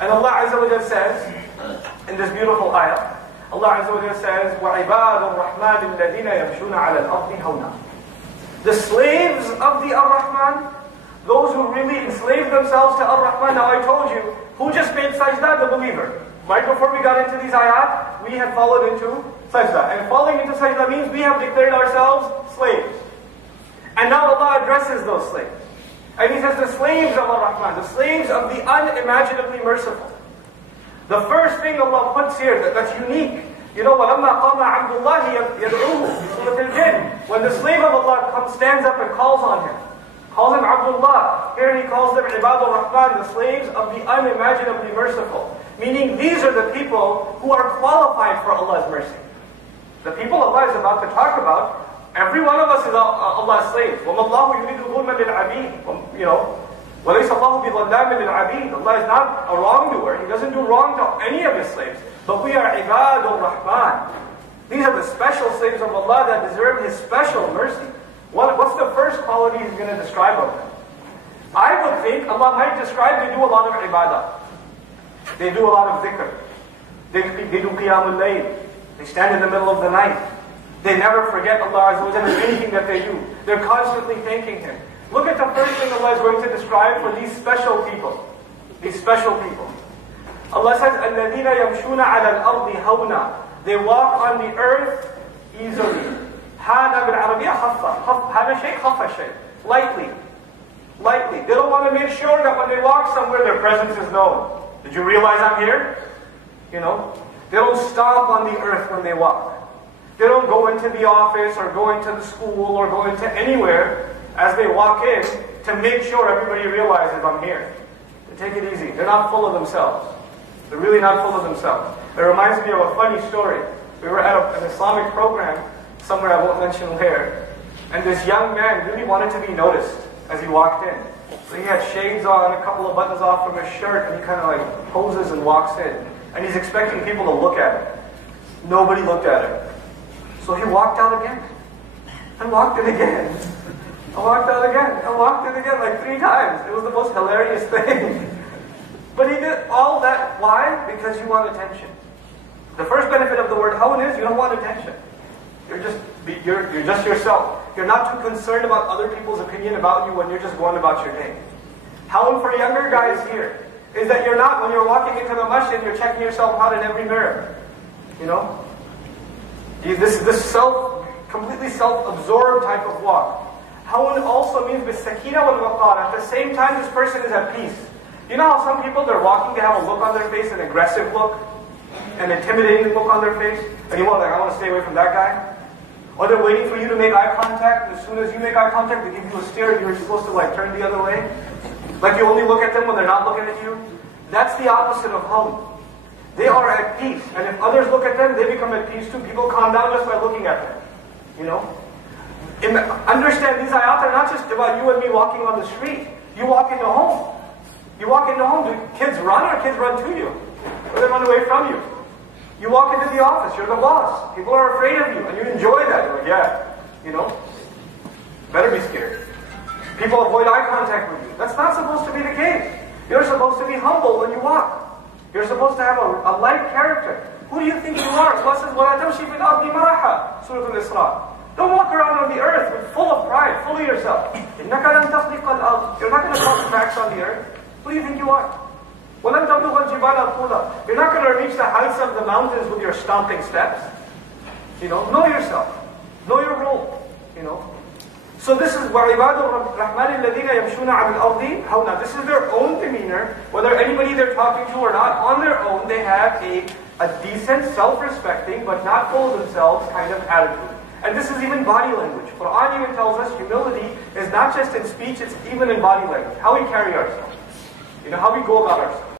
And Allah Azza wa Jalla says, in this beautiful ayah, Allah Azza wa Jalla says, وَعِبَادُ الرَّحْمَنِ الَّذِينَ يَمْشُونَ عَلَى الْأَرْضِ هَوْنًا. The slaves of the Ar-Rahman, those who really enslaved themselves to Ar-Rahman. Now I told you, who just made sajda? The believer. Right before we got into these ayat, we had followed into sajda. And falling into sajda means we have declared ourselves slaves. And now Allah addresses those slaves. And He says the slaves of Ar-Rahman, the slaves of the unimaginably merciful. The first thing Allah puts here that's unique, you know, وَلَمَّا قَامَ عَبْدُ اللَّهِ يَدْعُوهُ. When the slave of Allah stands up and calls on him, calls him Abdullah. Here He calls them Ibadul Rahman, the slaves of the unimaginably merciful. Meaning these are the people who are qualified for Allah's mercy. The people Allah is about to talk about, every one of us is Allah's slave. وَمَا اللَّهُ يُرِيدُ ظُلْمًا لِلْعَبِيدِ. You know, وَلَيْسَ اللَّهُ بِظَلَّامٍ لِلْعَبِيدِ. Allah is not a wrongdoer. He doesn't do wrong to any of His slaves. But we are Ibadul Rahman. These are the special slaves of Allah that deserve His special mercy. What's the first quality He's going to describe of them? I would think Allah might describe they do a lot of ibadah. They do a lot of dhikr. They do qiyamul layl. They stand in the middle of the night. They never forget Allah Azza wa Jalla in anything that they do. They're constantly thanking Him. Look at the first thing Allah is going to describe for these special people. These special people. Allah says, الَّذِينَ يَمْشُونَ عَلَى الْأَرْضِ هَوْنًا. They walk on the earth easily. هَذَا بِالْعَرَبِيَّةِ خَفَّةً. هَذَا شَيْء خَفَّ شَيْء. Lightly. Lightly. They don't want to make sure that when they walk somewhere, their presence is known. Did you realize I'm here? You know? They don't stomp on the earth when they walk. They don't go into the office or go into the school or go into anywhere as they walk in to make sure everybody realizes I'm here. They take it easy. They're not full of themselves. They're really not full of themselves. It reminds me of a funny story. We were at an Islamic program, somewhere I won't mention where, and this young man really wanted to be noticed as he walked in. So he had shades on, a couple of buttons off from his shirt, and he kind of like poses and walks in. And he's expecting people to look at him. Nobody looked at him. So he walked out again. And walked in again. And walked out again. And walked in again like 3 times. It was the most hilarious thing. But he did all that. Why? Because you want attention. The first benefit of the word hawn is you don't want attention. You're just yourself. You're not too concerned about other people's opinion about you when you're just going about your day. Hawn for younger guys here is that you're not, when you're walking into the masjid, you're checking yourself out in every mirror. You know? This completely self-absorbed type of walk. Hawn also means bis-sakina wal-waqar. At the same time, this person is at peace. You know how some people, they're walking, they have a look on their face, an aggressive look, an intimidating look on their face, and you want, like, I want to stay away from that guy. Or they're waiting for you to make eye contact, and as soon as you make eye contact, they give you a stare, and you're supposed to like turn the other way. Like you only look at them when they're not looking at you. That's the opposite of hawn. They are at peace, and if others look at them, they become at peace too. People calm down just by looking at them. You know? Understand, these ayat are not just about you and me walking on the street. You walk into home. You walk into home, do kids run or kids run to you? Or they run away from you? You walk into the office, you're the boss. People are afraid of you, and you enjoy that. You're like, yeah, you know, better be scared. People avoid eye contact with you. That's not supposed to be the case. You're supposed to be humble when you walk. You're supposed to have a light character. Who do you think you are? Allah says, وَلَا تَمْشِي فِي الْأَرْضِ مَرَحًا. Surah Al-Isra. Don't walk around on the earth full of pride, full of yourself. إِنَّكَ لَن تَخْلِقَ الْأَرْضِ. You're not going to cause cracks on the earth. Who do you think you are? وَلَن تَبْلُغَ الْجِبَالَ طُولًا. You're not going to reach the heights of the mountains with your stomping steps. You know yourself. Know your role. You know. So this is وَعِبَادُ الرَّحْمَنِ الَّذِينَ يَمْشُونَ عَلَى الْأَرْضِ هَوْنًا. This is their own demeanor. Whether anybody they're talking to or not, on their own they have a decent, self-respecting, but not full of themselves kind of attitude. And this is even body language. Quran even tells us humility is not just in speech, it's even in body language. How we carry ourselves. You know, how we go about ourselves.